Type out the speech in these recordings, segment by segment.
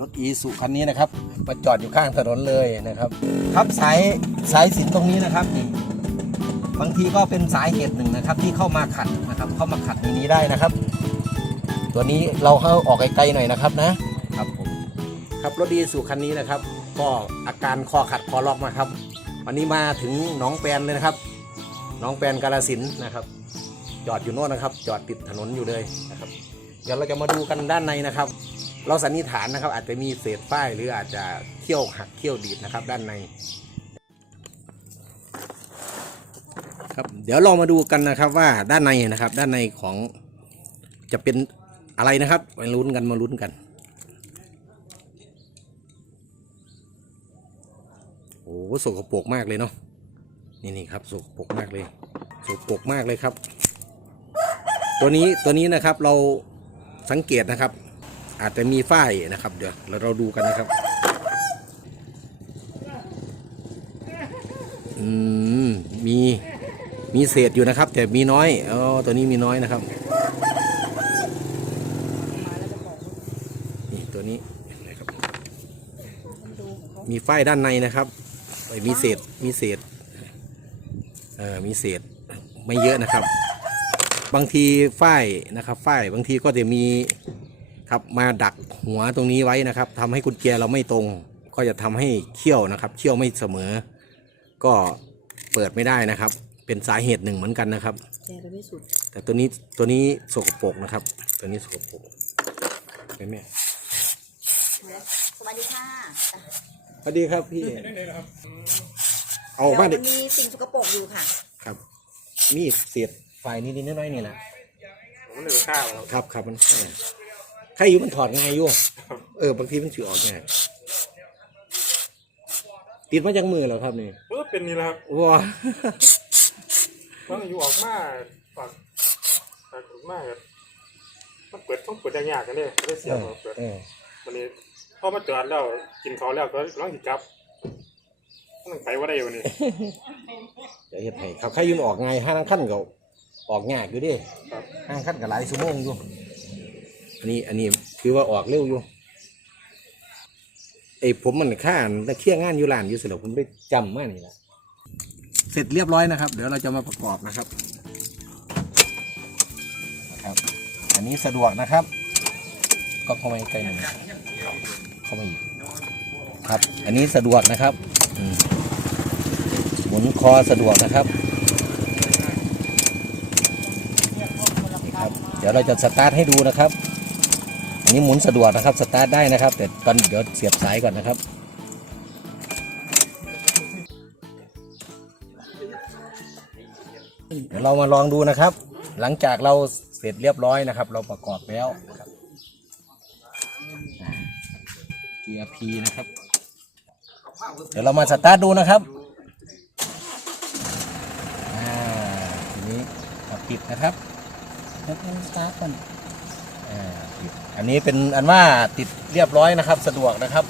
รถอีสุคันนี้นะครับมาจอดอยู่ข้างถนนเลยนะครับครับสายสายสินตรงนี้นะครับนี่บางทีก็เป็นสาเหตุหนึ่งนะครับ ที่เข้ามาขัดนะครับ เข้ามาขัดในนี้ได้นะครับ ตัวนี้เราเข้าออกไกลๆหน่อยนะครับนะครับผมครับรถอีสุคันนี้นะครับ ก็อาการคอขัดคอล็อกนะครับ วันนี้มาถึงหนองแปนเลยนะครับหนองแปนกาลสินนะครับ จอดอยู่โน่นนะครับ จอดติดถนนอยู่เลยนะครับ เดี๋ยวเราจะมาดูกันด้านในนะครับ เราสันนิษฐานนะครับ อาจจะมีเศษฝ้ายหรืออาจจะเขี้ยวหักเขี้ยวดีดนะครับ ด้านใน ครับเดี๋ยวเรามาดูกันนะครับว่าด้านในนะครับ ด้านในของจะเป็นอะไรนะครับมาลุ้นกันมาลุ้นกันโอ้โหสกปรกมากเลยเนาะนี่นี่ครับสกปรกมากเลยสกปรกมากเลยครับ ตัวนี้ตัวนี้นะครับเราสังเกตนะครับ อาจจะมีฝ้ายนะครับ เดี๋ยวเราเราดูกันนะครับ อืม มีมีเศษอยู่นะครับ แต่มีน้อยอ๋อตัวนี้มีน้อยนะครับนี่ตัวนี้นะครับมีฝ้ายด้านในนะครับเอ้มีเศษมีเศษเอ่อมีเศษไม่เยอะนะครับ บางทีฝ้ายนะครับฝ้ายบางทีก็จะมี ครับมาดักหัวตรงนี้ไว้นะครับทำให้กุญแจเราไม่ตรง ก็จะทำให้เขี้ยวนะครับเขี้ยวไม่เสมอ ก็เปิดไม่ได้นะครับ เป็นสาเหตุหนึ่งเหมือนกันนะครับแกไปไม่สุดแต่ตัวนี้ตัวนี้สกปรกนะครับ ตัวนี้สกปรกแม่แม่สวัสดีค่ะสวัสดีครับพี่เอาเดี๋ยวมามัดินมีสิ่งสกปรกอยู่ค่ะ ครับ มีเศษไฟนิดนิดน้อยๆนี่แหละผมเหลือข้าวครับครับครับมัน ใครอยู่มันถอดง่ายอยู่เออบางทีมันถือออกง่ายติดมาจากมือเหรอครับนี่เออเป็นนี่แหละครับว้าต้องอยู่ออกมาฝากฝากมากครับมันเปิดต้องเปิดยากๆกันเลยได้เสียเอบอเปิดเออวันนี้พอมาจอดแล้วกินเขาวแล้วก็ร้องหิกลับต้องไปว่าได้วันนี้เดี๋ยวเฮ็ดให้ครับใครอยืนออกไงห้างขั้นก็ออกยากอยู่เดิครับห้างขั้นก็หลายชั่วโมงอยู่ อันนี้อันนี้คือว่าออกเร็วอยู่ไอ้ผมมันข้านแต่เคี่ยงงานอยู่ร้านอยู่เสร็จแล้วผมไปจำมากนี่แหละเสร็จเรียบร้อยนะครับ เดี๋ยวเราจะมาประกอบนะครับนะครับ อันนี้สะดวกนะครับ ก็เข้ามาใกล้หน่อยเข้ามาอีกครับ อันนี้สะดวกนะครับหมุนคอสะดวกนะครับครับ เดี๋ยวเราจะสตาร์ทให้ดูนะครับ อันนี้หมุนสะดวกนะครับสตาร์ทได้นะครับ แต่ตอนเดี๋ยวเสียบสายก่อนนะครับ เดี๋ยวเรามาลองดูนะครับ หลังจากเราเสร็จเรียบร้อยนะครับ เราประกอบแล้วเกียร์พีนะครับ เดี๋ยวเรามาสตาร์ทดูนะครับอ่าทีนี้ปิดนะครับแล้วก็สตาร์ทก่อนอ่า อันนี้เป็นอันว่าติดเรียบร้อยนะครับ สะดวกนะครับ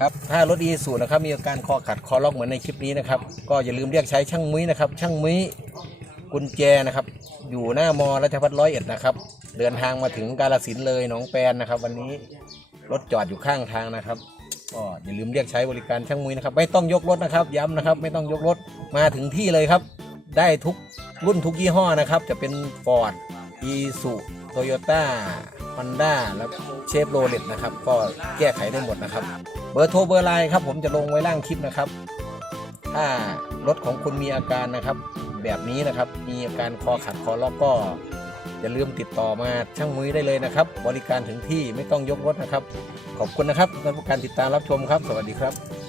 ครับถ้ารถอีสูนะครับ มีอาการคอขัดคอล็อกเหมือนในคลิปนี้นะครับ ก็อย่าลืมเรียกใช้ช่างมุ้ยนะครับ ช่างมุ้ยกุญแจนะครับ อยู่หน้ามอรัชพัฒร้อยเอ็ดนะครับ เดินทางมาถึงกาลสินเลยหนองแปนนะครับ วันนี้รถจอดอยู่ข้างทางนะครับก็อย่าลืมเรียกใช้บริการช่างมุ้ยนะครับ ไม่ต้องยกรถนะครับ ย้ำนะครับ ไม่ต้องยกรถมาถึงที่เลยครับ ได้ทุก รุ่นทุกยี่ห้อนะครับ จะเป็น Ford i s u Toyota Honda แล้วเชฟโรเลตนะครับ ก็แก้ไขได้หมดนะครับ เบอร์โทรเบอร์ไลน์ครับ ผมจะลงไว้ล่างคลิปนะครับ ถ้ารถของคุณมีอาการนะครับ แบบนี้นะครับ มีอาการคอขัดคอล็อกก็อย่าลืมติดต่อมาช่างมุ้ยได้เลยนะครับ บริการถึงที่ไม่ต้องยกรถนะครับ ขอบคุณนะครับสำหรับการติดตามรับชมครับ สวัสดีครับ